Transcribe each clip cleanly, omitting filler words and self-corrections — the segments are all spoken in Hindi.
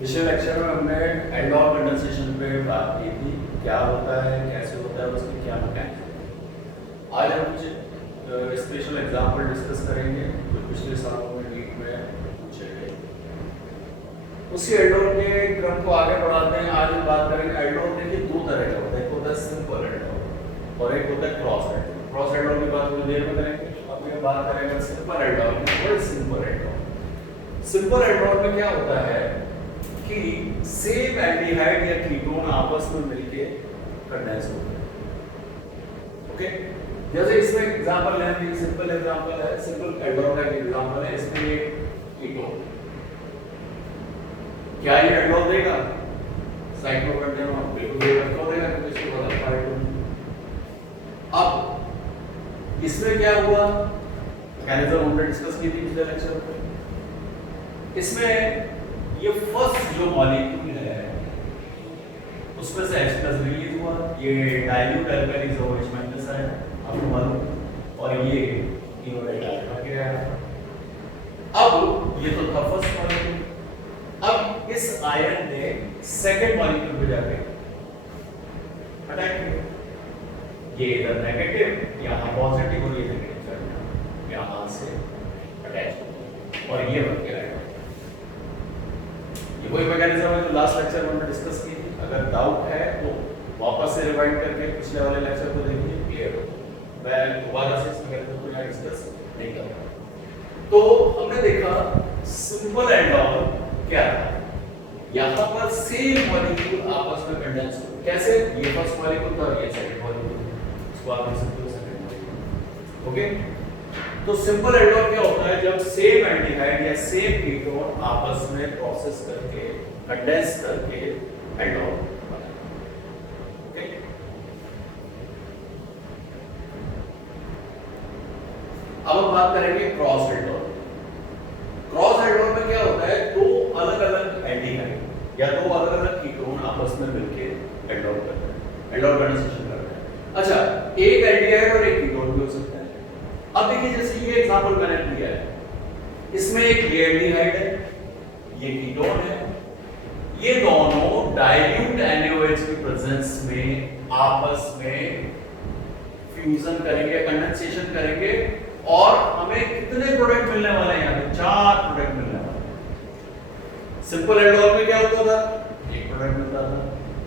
पिछले लेक्चर में हमने एल्डोल कंडेंसेशन पे बात की थी, क्या होता है, कैसे होता है, उसकी क्या मैकेनिज्म। आज हम कुछ स्पेशल एग्जांपल डिस्कस करेंगे जो पिछले सालों में नीट में पूछे गए। उसी एल्डोल के क्रम को आगे बढ़ाते हैं। आज हम बात करेंगे एल्डोल। देखिए दो तरह का होता है, एक होता है सिंपल एल्डोल और एक होता है क्रॉस एल्डोल। क्रॉस एल्डोल की बात थोड़ी देर में करेंगे, अभी हम बात करेंगे सिंपल एल्डोल और सिंपल एल्डोल। सिंपल एल्डोल में क्या होता है कि सेम एल्डिहाइड या कीटोन आपस में मिलके कंडेंस होते हैं। ओके, जैसे इसमें एग्जांपल लें, सिंपल एग्जांपल है, सिंपल एल्डोल का एग्जांपल है। इसमें एक कीटोन, क्या ये एल्डोल देगा? साइक्लोपेंटेनॉन बिल्कुल देगा। क्यों देगा? क्योंकि इसके बाद फाइटोन। अब इसमें क्या हुआ, मैकेनिज्म हमने डिस्कस की थी पिछले लेक्चर में। इसमें ये फर्स्ट जो मॉलिक्यूल है उसमें से H+ रिलीज हुआ, ये डाइल्यूट अल्काइल OH- है आपको मालूम, और ये इनोलेट आ गया। अब ये तो था फर्स्ट मॉलिक्यूल। अब इस आयन ने सेकंड मॉलिक्यूल पे जाके अटैक किया। ये इधर नेगेटिव, यहां पॉजिटिव और ये नेगेटिव करना, यहां से अटैच और ये बन गया। ये वही मैकेनिज्म है जो लास्ट लेक्चर में हमने डिस्कस की थी। अगर डाउट है तो वापस से रिवाइंड करके पिछले वाले लेक्चर को देखिए, क्लियर हो। मैं दोबारा से इस मैकेनिज्म को यहाँ डिस्कस नहीं कर रहा। तो हमने देखा सिंपल एल्डोल क्या है, यहाँ पर सेम मॉलिक्यूल आपस में कंडेंस हो। कैसे? ये फर्स्ट मॉलिक्यूल था, ये सेकंड मॉलिक्यूल, इसको आप लिख सकते हो सेकंड मॉलिक्यूल। ओके, तो सिंपल एल्डोल क्या होता है? जब सेम एल्डिहाइड या सेम कीटोन आपस में प्रोसेस करके कंडेंस करके एल्डोल बनता है। ओके, अब हम बात करेंगे क्रॉस एल्डोल। क्रॉस एल्डोल में क्या होता है? दो अलग अलग एल्डिहाइड या दो अलग अलग कीटोन आपस में मिलके एल्डोल करते हैं, एल्डोल कंडेंसेशन करते हैं। अच्छा, एक एल्डिहाइड और एक कीटोन भी हो सकता है। अब देखिए, जैसे ये एग्जांपल मैंने लिया है, इसमें एक ये एल्डिहाइड है, ये कीटोन है। ये दोनों डाइल्यूट NaOH की प्रेजेंस में आपस में फ्यूजन करेंगे, कंडेंसेशन करेंगे, और हमें कितने प्रोडक्ट मिलने वाले हैं? यहाँ पे 4 प्रोडक्ट मिलने वाले हैं। सिंपल एल्डोल में क्या होता था? एक प्रोडक्ट मिलता था,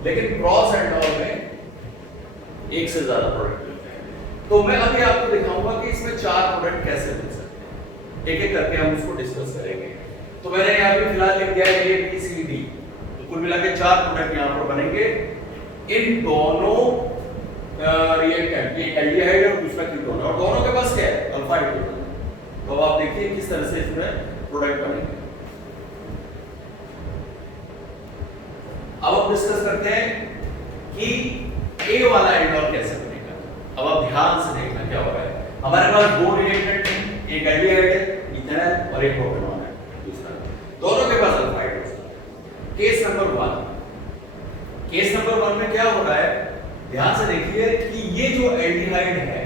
लेकिन क्रॉस एल्डोल में एक से ज्यादा प्रोडक्ट। तो मैं अभी आपको दिखाऊंगा कि इसमें 4 प्रोडक्ट कैसे मिल सकते हैं, एक एक करके हम उसको डिस्कस करेंगे। तो मैंने यहाँ पे फिलहाल लिख दिया है A B C D, तो कुल मिला के 4 प्रोडक्ट यहाँ पर बनेंगे। इन दोनों रिएक्टेंट, ये एल्डिहाइड और दूसरा कीटोन, और दोनों के पास क्या है? Alpha hydrogen. तो अब आप देखिए किस तरह से इसमें प्रोडक्ट बनेंगे। अब हम डिस्कस करते हैं कि A वाला एल्डोल कैसे बनेगा। अब आप ध्यान से देखना क्या हो रहा है। हमारे पास दो रिएक्टेंट हैं, एक एल्डिहाइड है इथेनॉल और एक प्रोपेनॉन है दूसरा, दोनों के पास alpha hydrogen. Case number 1, case number 1 में क्या हो रहा है? ध्यान से देखिए कि ये जो एल्डिहाइड है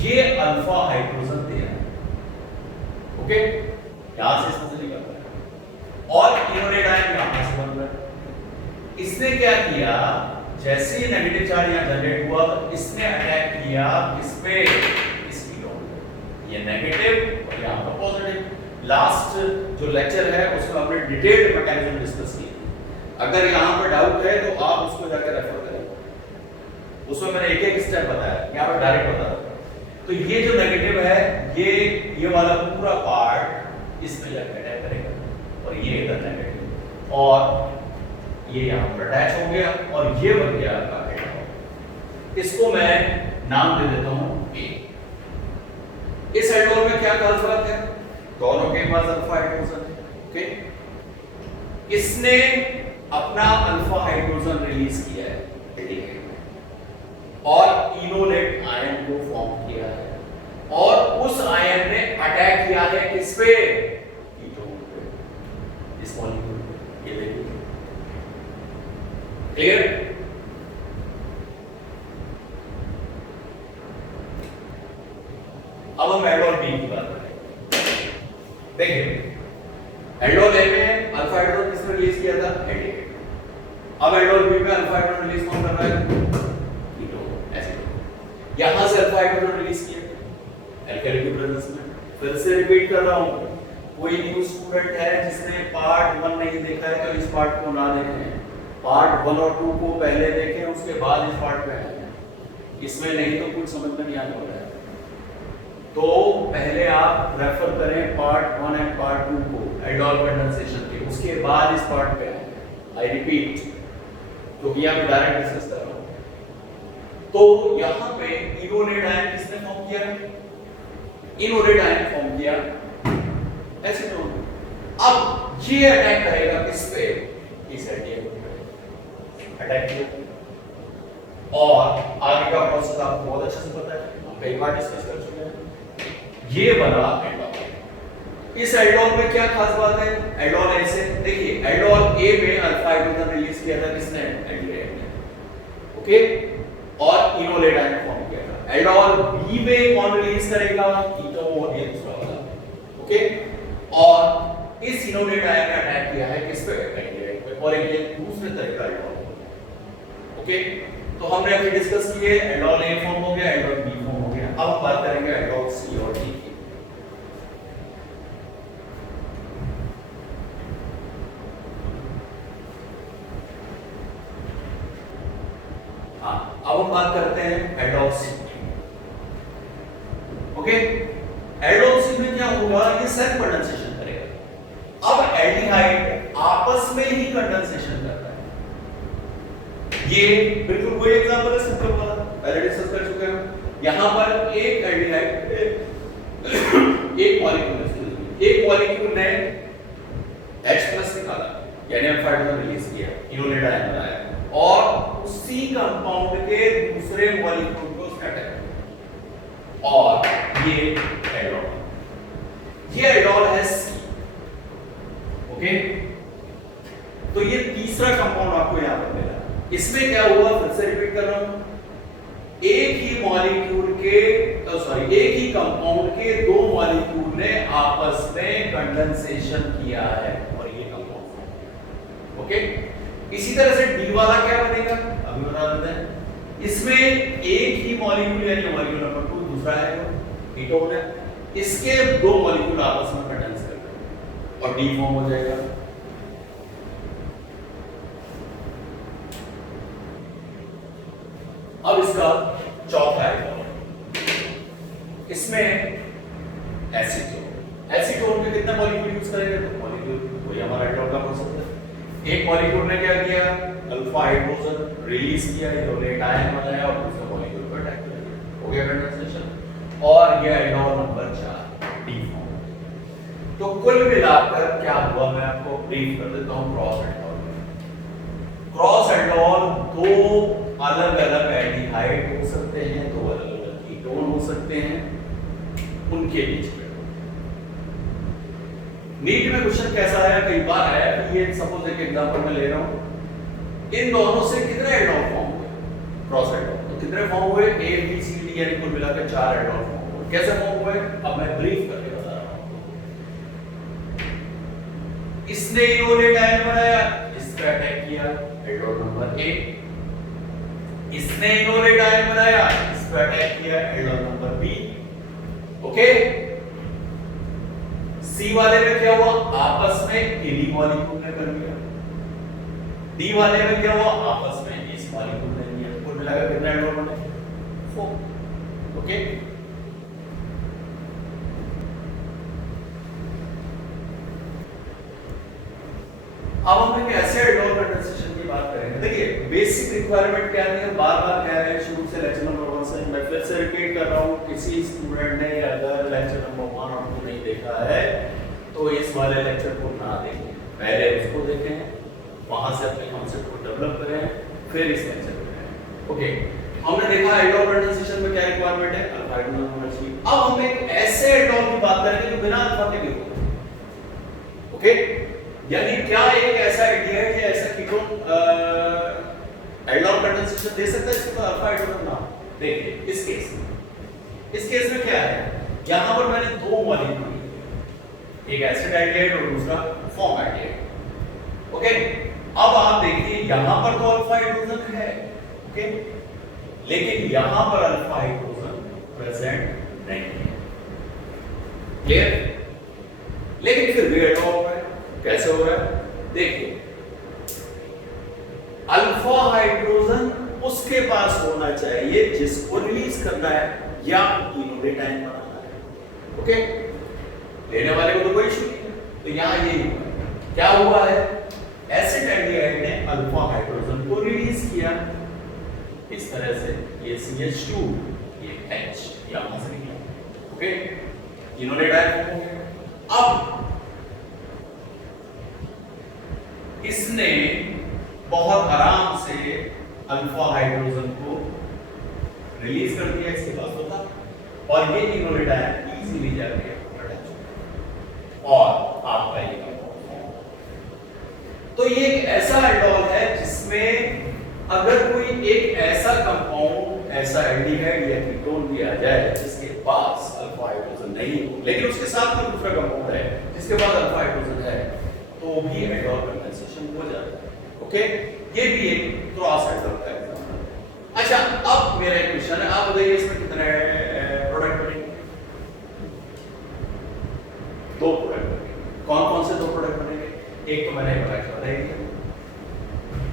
ये अल्फा हाइड्रोजन दे रहा है। ओके, यहां से इसमें से निकल रहा है और इनोलेट आयन यहां से बन रहा है। इसने क्या किया? जैसे ही नेगेटिव चार्ज यहां जनरेट हुआ तो इसने अटैक किया किस पे? इस कीटोन पे। ये नेगेटिव और यहां पर पॉजिटिव। लास्ट जो लेक्चर है उसमें हमने डिटेल्ड मैकेनिज्म डिस्कस की। अगर यहां पर डाउट है तो आप उसको जाकर रेफर करें, उसमें मैंने एक एक स्टेप बताया, यहां पर डायरेक्ट बता दूं। तो ये जो नेगेटिव है, ये वाला पूरा पार्ट इस पे जाकर अटैक करेगा और ये इधर नेगेटिव, और ये यहां पर अटैच हो गया और ये बन गया आपका एल्डोल। इसको मैं नाम दे देता हूं A। इस एल्डोल में क्या खास बात है? दोनों के पास अल्फा हाइड्रोजन है। ओके, इसने अपना अल्फा हाइड्रोजन रिलीज किया है एल्डिहाइड में और इनोलेट आयन को फॉर्म किया है, और उस आयन ने अटैक किया है किस पे? कीटोन पे, इस मॉलिक्यूल पे। ये देखिए, क्लियर? अब हम एल्डोल B की बात करें। देखिए एल्डोल ए में अल्फा हाइड्रोजन किसने रिलीज किया था? एल्डिहाइड। अब एल्डोल बी में अल्फा हाइड्रोजन रिलीज कौन कर रहा है? Ketone, acid. यहां से अल्फा हाइड्रोजन रिलीज किया एल्काइल की प्रेजेंस में। फिर से रिपीट कर रहा हूं, कोई न्यू स्टूडेंट है जिसने पार्ट 1 नहीं देखा है तो इस पार्ट को ना देखें, पार्ट 1 और 2 को पहले देखें, उसके बाद इस पार्ट पे आएं। इसमें नहीं तो कुछ समझ में नहीं आने वाला है। तो पहले आप रेफर करें पार्ट 1 एंड पार्ट 2 को एल्डोल कंडेंसेशन के, उसके बाद इस पार्ट पे आएं। आई रिपीट, क्योंकि यहाँ पे डायरेक्ट डिस्कस कर रहा हूं। तो यहाँ पे इनोलेट आयन किसने फॉर्म किया? इनोलेट आयन फॉर्म किया एसीटोन। अब ये अटैक करेगा किस पे? इस एल्डिहाइड पे अटैक किया। और आगे का प्रोसेस आपको बहुत अच्छे से पता है, हम कई बार डिस्कस कर चुके हैं। ये बना एल्डोल। इस एल्डोल में क्या खास बात है? एल्डोल ए से देखिए, एल्डोल ए में अल्फा हाइड्रोजन रिलीज किया था किसने? एल्डिहाइड ने। ओके, और इनोलेट आयन फॉर्म किया था। एल्डोल बी में कौन रिलीज करेगा? कीटोन, ये दूसरा वाला। ओके, और इस इनोलेट आयन ने अटैक किया है किस पे? एल्डिहाइड पे, और एक दूसरे तरह का एल्डोल। ओके, तो हमने अभी डिस्कस किए, एल्डोल ए फॉर्म हो गया, एल्डोल बी फॉर्म हो गया। अब हम बात करेंगे एल्डोल सी और डी की। हाँ, अब हम बात करते हैं एल्डोल सी। ओके, एल्डोल सी में क्या होगा? ये सेल्फ कंडेंसेशन करेगा। अब एल्डिहाइड आपस में ही कंडेंसेशन करता है। ये बिल्कुल वही एग्जांपल है सिंपल वाला, पहले डिस्कस कर चुके हैं। यहां पर एक एल्डिहाइड एक मॉलिक्यूल ने H+ निकाला, यानी अल्फा हाइड्रोजन रिलीज किया, इनोलेट आयन बनाया, और उसी कंपाउंड के दूसरे मॉलिक्यूल को उसने अटैक किया, और ये एल्डोल है C। ओके, तो ये तीसरा कंपाउंड आपको यहां पर मिला। इसमें क्या हुआ? फिर से रिपीट कर रहा हूं, एक ही मॉलिक्यूल के एक ही कंपाउंड के दो मॉलिक्यूल ने आपस में कंडेंसेशन किया है, और ये कंपाउंड। ओके, इसी तरह से डी वाला क्या बनेगा? अभी बता देते हैं। इसमें एक ही मॉलिक्यूल, यानी मॉलिक्यूल नंबर 2 दूसरा है जो कीटोन है, इसके दो मॉलिक्यूल आपस में कंडेंस कर रहे हैं और डी फॉर्म हो जाएगा। अब इसका चौथा एल्डोल, इसमें एसीटोन में कितना मॉलिक्यूल यूज करेंगे? तो मॉलिक्यूल, वही हमारा एल्डोल का प्रोसेस है। एक मॉलिक्यूल ने क्या किया? अल्फा हाइड्रोजन रिलीज किया, इनोलेट आयन बनाया, और दूसरे मॉलिक्यूल पर अटैक किया, हो गया कंडेंसेशन, और ये एल्डोल नंबर 4 डी फॉर्म। तो कुल मिलाकर क्या हुआ, मैं आपको ब्रीफ कर देता हूं। क्रॉस एल्डोल दो अलग अलग एल्डिहाइड हो सकते हैं, दो अलग अलग कीटोन हो सकते हैं, उनके बीच में। नीट में क्वेश्चन कैसा आया? कई बार आया कि ये सपोज एक एग्जांपल मैं ले रहा हूं, इन दोनों से कितने एल्डोल फॉर्म हुए? क्रॉस एल्डोल तो कितने फॉर्म हुए? A B C D, यानी कुल मिलाकर 4 एल्डोल फॉर्म हुए। कैसे फॉर्म हुए? अब मैं ब्रीफ करके बता रहा हूं। इसने इनोलेट आयन बनाया, इस पे अटैक किया, एल्डोल नंबर 1। इसने इनोलेट आयन बनाया, इस पे अटैक किया, aldol number B। Okay, C वाले में क्या हुआ? आपस में इन्हीं मॉलिक्यूल ने कर लिया। D वाले में क्या हुआ? आपस में इस मॉलिक्यूल ने लिया। कुल मिलाकर कितने एल्डोल बने? 4। ओके, अब हम एक ऐसे एल्डोल कंडेंसेशन की बात करेंगे। देखिए, बेसिक रिक्वायरमेंट क्या है, बार-बार कह रहे हैं शुरू से लेक्चर नंबर 1 से, मैं फिर से रिपीट कर रहा हूं। किसी स्टूडेंट ने अगर लेक्चर नंबर 1 और 2 नहीं देखा है तो इस वाले लेक्चर को ना देखें, पहले उसको देखें, वहां से अपने कॉन्सेप्ट को डेवलप करें, फिर इस लेक्चर को करें। ओके, हमने देखा एल्डोल कंडेंसेशन में क्या रिक्वायरमेंट है? अल्फा हाइड्रोजन होना चाहिए। अब हम एक ऐसे एल्डोल की बात करेंगे जो बिना अल्फा के भी हो। ओके, यानी क्या एक ऐसा एल्डिहाइड या ऐसा कीटोन एल्डोल कंडेंसेशन दे सकता है जिसका अल्फा हाइड्रोजन ना हो? देखिए, इस केस में क्या है, यहां पर मैंने दो मॉलिक्यूल, एक एसिटाइलेट और दूसरा फॉर्मेल्डिहाइड। ओके, अब आप देखिए यहां पर तो अल्फा हाइड्रोजन है, ओके, लेकिन यहां पर अल्फा हाइड्रोजन प्रेजेंट नहीं है। क्लियर? लेकिन फिर भी एडॉ हो रहा है। कैसे हो रहा है? देखिए, अल्फा हाइड्रोजन उसके पास होना चाहिए जिसको रिलीज करना है या इनोलेटाइन बनाना है। ओके, लेने वाले को तो कोई इशू नहीं है। तो यहां यही हुआ है। क्या हुआ है? एसिटाइलडिहाइड ने अल्फा हाइड्रोजन को रिलीज किया इस तरह से, ये CH2 ये H यहां से निकला। ओके, इनोलेटाइन हो गया। अब इसने बहुत आराम से अल्फा हाइड्रोजन को रिलीज कर दिया इसके पास होता, और ये इनोलेटाइन इजीली जाके और आपका ये तो ये एक ऐसा एल्डोल है जिसमें अगर कोई एक ऐसा कंपाउंड, ऐसा एल्डिहाइड या कीटोन भी आ जाए जिसके पास अल्फा हाइड्रोजन नहीं हो, लेकिन उसके साथ में दूसरा कंपाउंड है जिसके पास अल्फा हाइड्रोजन है, तो भी एल्डोल कंडेंसेशन हो जाता है। ओके, ये भी एक क्रॉस एल्डोल का एग्जांपल है। अच्छा, अब मेरा एक क्वेश्चन है, आप बताइए इसमें कितने प्रोडक्ट बनेंगे? दो प्रोडक्ट बनेंगे। कौन कौन से दो प्रोडक्ट बनेंगे? एक तो मैंने बता दिया,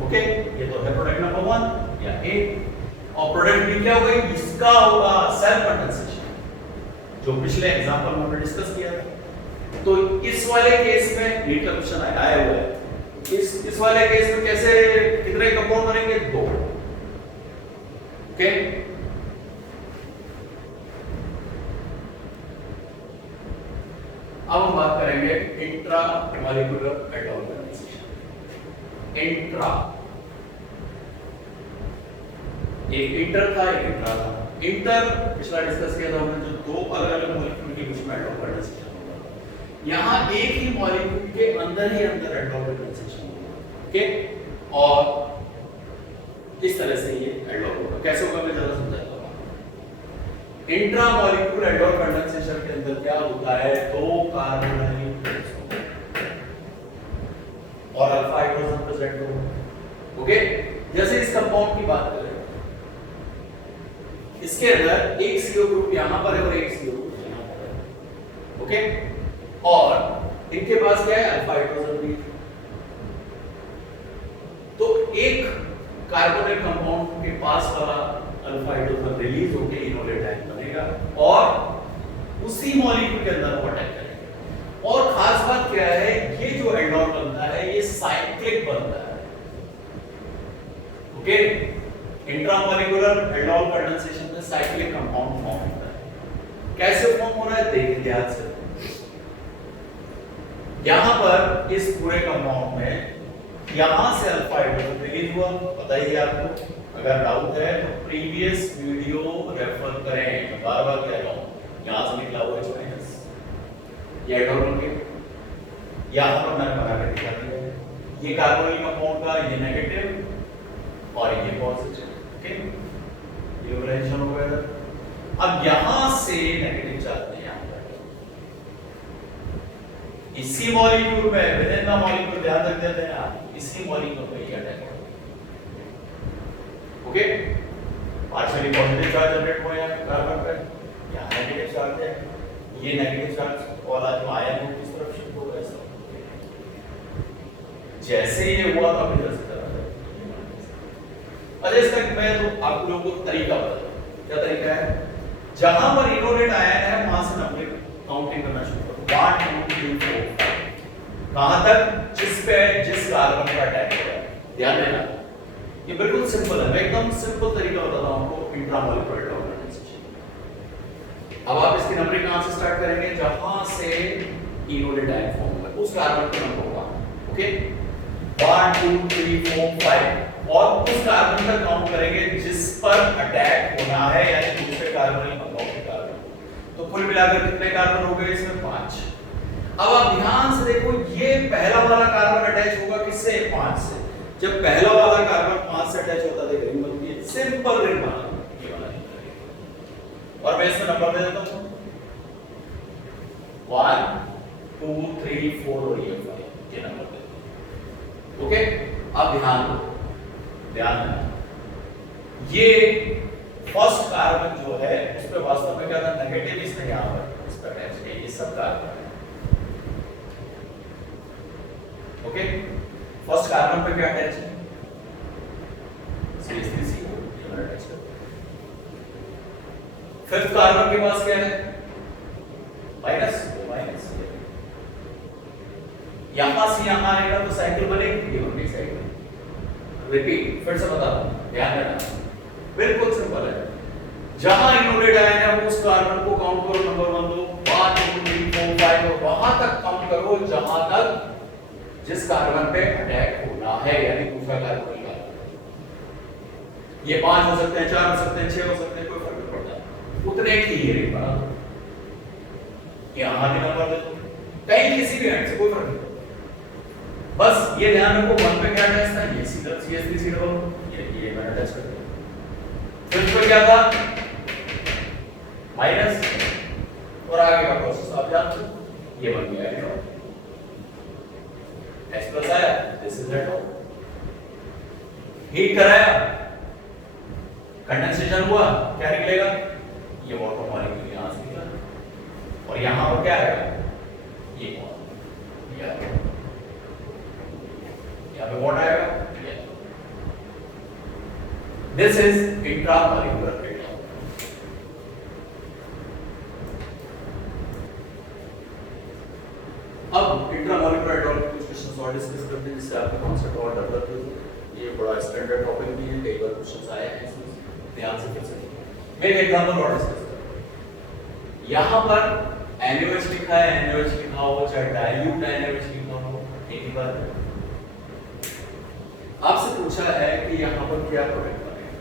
ओके, ये तो है प्रोडक्ट नंबर 1 या ए, और प्रोडक्ट बी क्या होगा? इसका होगा सेल्फ कंडेंसेशन, जो पिछले एग्जांपल में हमने डिस्कस किया था। तो इस वाले केस में नीट का क्वेश्चन आया हुआ है, इस वाले केस में कैसे, कितने कंपाउंड बनेंगे? 2। ओके, अब हम बात करेंगे intra molecular aldol condensation. Intra, एक इंटर था, एक इंट्रा था। इंटर पिछला डिस्कस किया था हमने, जो दो अलग-अलग मॉलिक्यूल के बीच में एल्डोल कंडेंसेशन होगा। यहां एक ही मॉलिक्यूल के अंदर ही अंदर एल्डोल कंडेंसेशन होगा। ओके, और इस तरह से ये एल्डोल होगा। कैसे होगा मैं जरा समझाता हूं। इंट्रा मॉलिक्यूलर एल्डोल कंडेंसेशन के अंदर क्या होता है? 2 कार्बोनाइल और अल्फा हाइड्रोजन प्रेजेंट होगा। ओके, जैसे इस कंपाउंड की बात करें, इसके अंदर एक CO ग्रुप यहां पर है और एक CO ग्रुप यहां पर है। ओके, और इनके पास क्या है? अल्फा हाइड्रोजन भी। तो एक कार्बोनिक कंपाउंड के पास वाला अल्फा हाइड्रोजन रिलीज होकर इनोलेटाइन बनेगा और उसी मॉलिक्यूल के अंदर वो अटैक करेगा। और खास बात क्या है, ये जो एल्डोल बनता है ये साइक्लिक बनता है। ओके, इंट्रामॉलिक्यूलर एल्डोल कंडेंसेशन में साइक्लिक कंपाउंड फॉर्म होता है। कैसे फॉर्म हो रहा है देखिए ध्यान से। यहां पर इस पूरे कंपाउंड में यहां से अल्फा हाइड्रोजन रिलीज हुआ, बताइए आपको। अगर डाउट है तो प्रीवियस वीडियो रेफर करें, मैं बार-बार कह रहा हूं। यहां से निकला हुआ H-, ये एल्डोल बन गया। यहां पर मैंने बना के दिखा दिया है, ये कार्बोनिल कंपाउंड का ये नेगेटिव और ये पॉजिटिव। ओके, ये रिलेशन हो गया। अब यहां से नेगेटिव चार्ज है यहां पर इसी मॉलिक्यूल में, विद इन द मॉलिक्यूल, ध्यान रख देते हैं आप, इसी मॉलिक्यूल में ये अटैक होगा। Okay, partially positive charge generate हुआ है कार्बन पे, यहां नेगेटिव चार्ज है, ये नेगेटिव चार्ज वाला जो आयन है किस तरफ शिफ्ट होगा? ऐसा जैसे ये हुआ तो अभी जैसे अच्छा, इसका मैं तो आप लोगों को तरीका बता दूं। क्या तरीका है? जहां पर इनोलेट आयन है वहां से नंबर काउंटिंग करना शुरू करो। 1 2 3 4 5, कहां तक? जिस कार्बन पर अटैक हो रहा है। ध्यान देना, ये बिल्कुल सिंपल है। मैं एकदम सिंपल तरीका बताता हूं आपको इंट्रामॉलिक्यूलर एल्डोल कंडेंसेशन। अब आप इसकी नंबरिंग कहां से स्टार्ट करेंगे? जहां से इनोलेट आयन फॉर्म हुआ उस कार्बन का नंबर होगा। ओके, 1 2 3 4 5, और उस कार्बन का काउंट करेंगे जिस पर अटैक होना है, यानी दूसरे कार्बोनिल कंपाउंड के कार्बन। तो कुल मिलाकर कितने कार्बन हो गए इसमें? 5। अब आप ध्यान से देखो, ये पहला वाला कार्बन अटैच होगा किससे? 5 से। जब पहला वाला कार्बन 5 से अटैच होता है, रिंग बनती है, सिंपल रिंग बना, ये वाला। और मैं इसमें नंबर दे देता हूं 1 2 4 और ये 5 ये नंबर देते हैं। ओके, अब ध्यान देना, ये फर्स्ट कार्बन जो है उस पे वास्तव में क्या था, नेगेटिव, इसमें यहां पर इस पर अटैच है, ये सब कार्बन है। ओके, फर्स्ट कार्बन पे क्या अटैच है, CH3CO ये वाला अटैच है। फिफ्थ कार्बन के पास क्या है, माइनस, यहां से यहां आएगा तो साइकिल बनेगी, ये बनेगी साइकिल। रिपीट, फिर से बता दूं, ध्यान देना, बिल्कुल सिंपल है। जहां इनोडेड आयन है उस कार्बन को काउंट करो, नंबर 1 2 5 3 4 5 और वहां तक काउंट करो जहां तक जिस कार्बन पे अटैक होना है, यानी दूसरा कार्बन निकालो। ये 5 हो सकते हैं, 4 हो सकते हैं, 6 हो सकते हैं, कोई फर्क नहीं पड़ता, उतने की ही रेट बना दो। यहां भी नंबर दे दो, कहीं किसी भी एंड से कोई फर्क नहीं पड़ता। बस ये ध्यान रखो 1 पे क्या अटैच था, ये सीधा CH3 डबल, ये मैंने अटैच कर दिया। फिर पे क्या था, माइनस, और आगे का प्रोसेस आप जानते हो, ये बन गया है H प्लस आया, दिस इज दैट। हीट कराया, कंडेंसेशन हुआ, क्या निकलेगा, ये वाटर मॉलिक्यूल यहां से निकला, और यहां पर क्या आएगा, ये यहां पे व्हाट आएगा, दिस इज इंट्रामॉलिक्यूलर हीट। अब इंट्रामॉलिक्यूलर एटॉल कुछ क्वेश्चंस और डिस्कस करते हैं जिससे आपका कांसेप्ट और डेवलप हो। ये बड़ा स्टैंडर्ड टॉपिक भी है, कई बार क्वेश्चंस आए हैं इसमें, ध्यान से फिर से मैं एक एग्जांपल और डिस्कस करता हूं। यहां पर NaOH लिखा है, NaOH लिखा हो चाहे डाइल्यूट NaOH लिखा हो, एक ही बात है। आपसे पूछा है कि यहां पर क्या प्रोडक्ट बनेगा,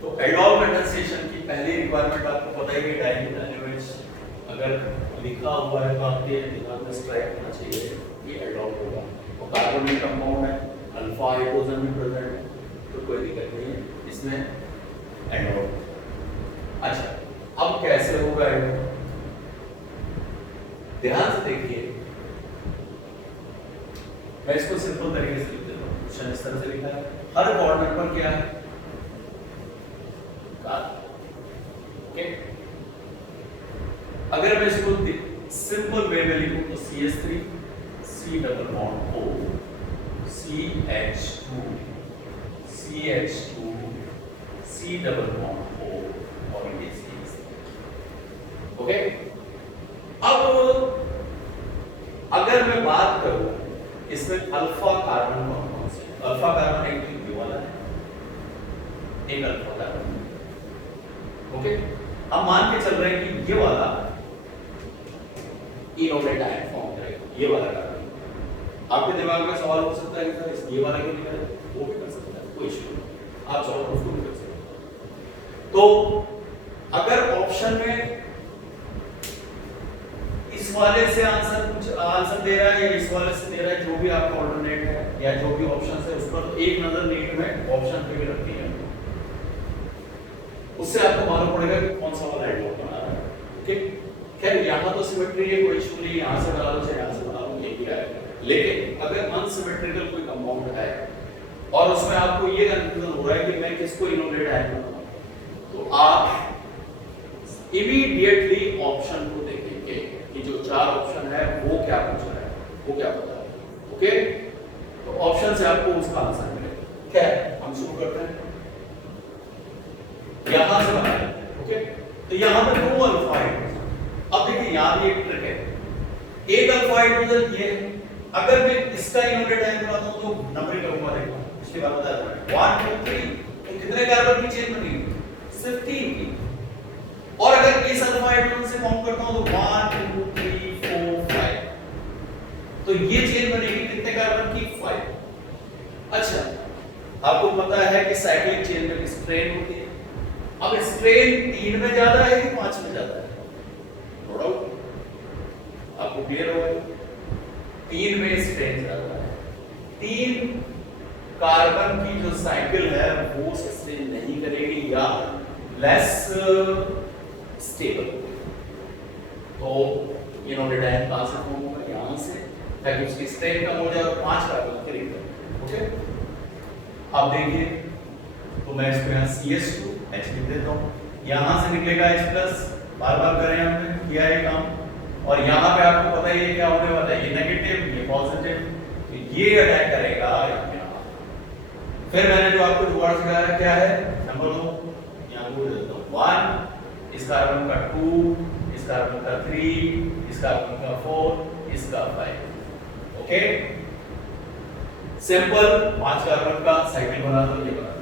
तो एल्डोल कंडेंसेशन की पहली रिक्वायरमेंट आपको पता ही है, डाइल्यूट NaOH अगर लिखा हुआ है तो आपके दिमाग में स्ट्राइक होना चाहिए कि एल्डोल होगा, और कार्बोनेट कंपाउंड है, अल्फा हाइड्रोजन भी प्रेजेंट है, तो कोई दिक्कत नहीं है, इसमें एल्डोल। अच्छा, अब कैसे होगा एल्डोल, ध्यान से देखिए, मैं इसको सिंपल तरीके से लिख देता हूं। क्वेश्चन इस तरह से लिखा है, हर कोऑर्डिनेट पर क्या है, ओके। अगर मैं इसको सिंपल वे में लिखूं तो CH3 C double bond O CH2 CH2 C double bond O और ये CH3। ओके, अब अगर मैं बात करूं इसमें अल्फा कार्बन कौन से, अल्फा कार्बन एक तो ये वाला है, एक अल्फा कार्बन। ओके, अब मान के चल रहे हैं कि ये वाला इनोडेड आयन फॉर्म करेगा, ये वाला कार्बन। आपके दिमाग में सवाल हो सकता है कि सर ये वाला क्यों नहीं करेगा, वो भी कर सकता है, कोई इशू नहीं, आप चाहो तो उसको भी कर सकते हैं। तो अगर ऑप्शन में इस वाले से आंसर दे रहा है या इस वाले से दे रहा है, जो भी आपका ऑल्टरनेट है या जो भी ऑप्शन है उस पर एक नजर नीट में ऑप्शन पे भी रखनी है, उससे आपको मालूम पड़ेगा कि कौन सा वाला एडवर्ड बना रहा है। ओके, खैर यहाँ तो सिमेट्री है, कोई इशू नहीं, यहाँ से बना लो चाहे यहाँ से बना लो, ये भी आएगा। लेकिन अगर अनसिमेट्रिकल कोई कंपाउंड है और उसमें आपको ये कंफ्यूजन हो रहा है कि मैं किसको इनोडेड आयन बनाऊं, तो आप इमीडिएटली ऑप्शन को देखेंगे कि जो 4 ऑप्शन है वो क्या पूछ रहा है, वो क्या बता रहा है। ओके, तो ऑप्शन से आपको उसका आंसर मिलेगा। खैर हम शुरू करते हैं, यहां से बना लेते हैं। ओके, तो यहां पे 2 अल्फा हाइड्रोजन। अब देखिए यहां भी एक ट्रिक है, एक अल्फा हाइड्रोजन ये, अगर मैं इसका इनोडेड आयन बनाता हूं तो नंबरिंग करूंगा, देखो पिछली बार बताया था 1 2 3, तो कितने कार्बन की चेन बनेगी, सिर्फ 3 की। और अगर इस अल्फा हाइड्रोजन से काउंट करता हूं तो 1 2 3 4 5, तो ये चेन बनेगी कितने कार्बन की, 5। अच्छा, आपको पता है कि साइक्लिक चेन में स्ट्रेन होती है, अब स्ट्रेन 3 में ज्यादा है कि 5 में ज्यादा है, नो डाउट आपको क्लियर होगा, 3 में स्ट्रेन ज्यादा है। 3 कार्बन की जो साइकिल है वो सस्टेन नहीं करेगी या लेस स्टेबल, तो इनोडेड आयन कहां से फॉर्म होगा, यहां से, ताकि उसकी स्ट्रेन कम हो जाए और 5 कार्बन के रिंग बने। ओके, अब देखिए, तो मैं इसको यहाँ CH2 H लिख देता हूँ, यहाँ से निकलेगा H+, बार-बार करें हमने किया है काम, और यहाँ पे आपको पता ही है क्या होने वाला है, ये नेगेटिव ये पॉजिटिव, तो ये अटैक करेगा यहाँ। फिर मैंने जो आपको जुगाड़ सिखाया क्या है, नंबर 2 यहाँ को दे देता हूँ 1, इस कार्बन का 2, इस कार्बन का 3, इस कार्बन का 4, इसका 5। ओके, सिंपल 5 कार्बन का साइकिल बना दो, ये बना दो,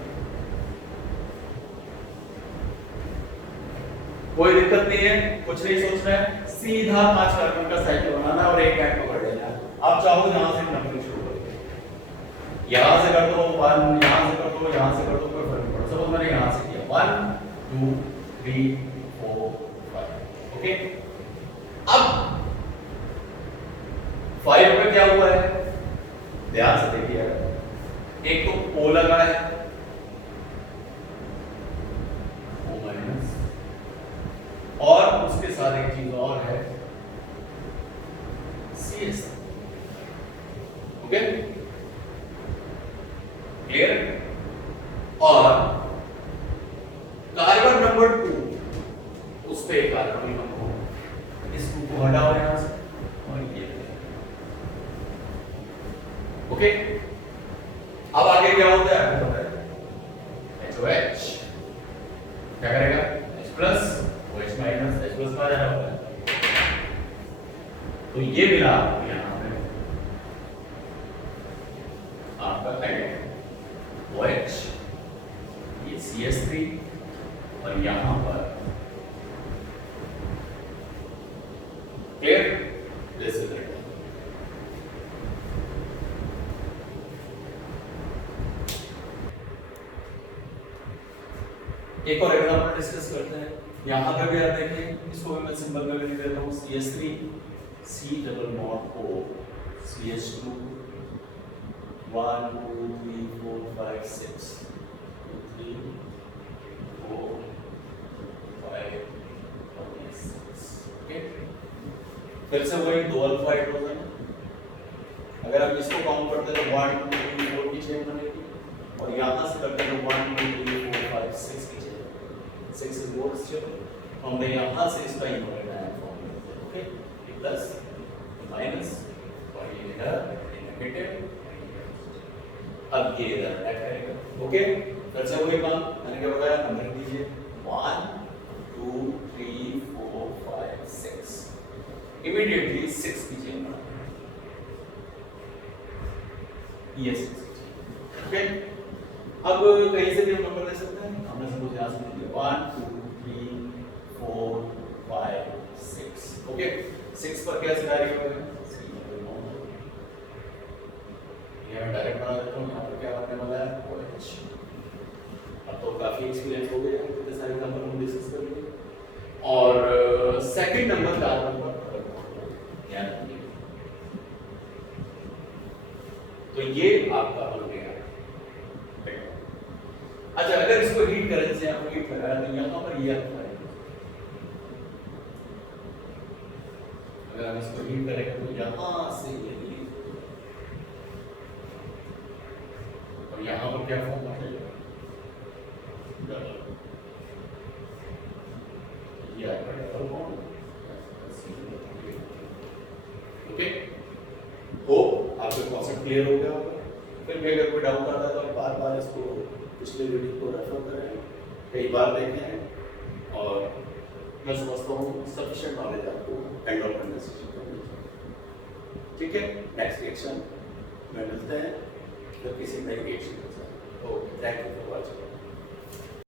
कोई दिक्कत नहीं है, कुछ नहीं सोचना है, सीधा 5 कार्बन का साइकिल बनाना और एक गैप पकड़ लेना। आप चाहो यहां से नंबरिंग शुरू करो, यहां से कर दो 1, यहां से कर दो, यहां से कर दो, कोई फर्क नहीं पड़ता। सपोज मैंने यहां से किया 1 2 3 4 5। ओके, अब 5 में क्या हुआ है, ध्यान से देखिए, एक तो O लगा है, O माइनस, और उसके साथ एक चीज और है CS। Okay, clear? और कार्बन नंबर 2 उस पे कार्बन नंबर, इस 2 को हटाओ यहां से और ये। ओके, अब आगे क्या होता है आपको पता है, HOH क्या करेगा, H+ OH माइनस, H+ का जाना होगा, तो ये मिला आपको यहाँ पे आपका OH, ये CS3, और यहाँ पर क्लियर, दिस इज इट। एक और एग्जांपल डिस्कस करते हैं, यहाँ पे भी आप देखिए, इसको भी मैं सिंबल में भी लिख देता हूँ, CS3 C double bond O CH2 1 2 3 4 5 6 2 3 4 5 6। Okay, फिर से वही 2 अल्फा हाइड्रोजन, अगर हम इसको काउंट करते हैं तो 1 2 3 4 की चेन बनेगी, और यहाँ से करते हैं तो 1 2 3 4 5 6 की चेन, 6 इज मोर स्टेबल, हमने यहाँ से इसका यूनिट आया फॉर्म। ओके, प्लस माइनस और ये इधर नेगेटिव, अब ये इधर अटैक करेगा। ओके, फिर से वही काम मैंने क्या बताया, नंबर दीजिए 1 2 3 4 5 6, इमीडिएटली 6 की चेन बना, ये 6। ओके, अब कहीं से भी हम नंबर दे सकते हैं, हमने सपोज यहाँ से लिया 1 2 3 4 5 6। ओके, 6 पर क्या सिनेरियो है, ये मैं डायरेक्ट बना देता हूँ, यहाँ पर क्या बनने वाला है OH। अब तो काफी एक्सपीरियंस हो गया, कितने सारे नंबर हम डिस्कस करेंगे, और सेकंड नंबर कार्बन पर यानी, तो ये आपका हो गया। अच्छा, अगर इसको हीट करने से आपको हीट लगाया तो यहाँ पर ये आता है, अगर हम इसको हीट करेंगे तो यहाँ से ये और यहाँ पर क्या फॉर्म बनेगा, ये आएगा डबल बॉन्ड। ओके, हो आपको कॉन्सेप्ट क्लियर हो गया होगा। फिर भी अगर कोई डाउट आता है तो बार बार इसको पिछले वीडियो को रेफर करें, कई बार देखें, और मैं समझता हूँ सफिशिएंट नॉलेज आपको एंड ऑफ कंवर्सेशन को मिल जाए। ठीक है, नेक्स्ट रिएक्शन में मिलते हैं फिर किसी नई रिएक्शन के साथ। Okay, thank you for watching.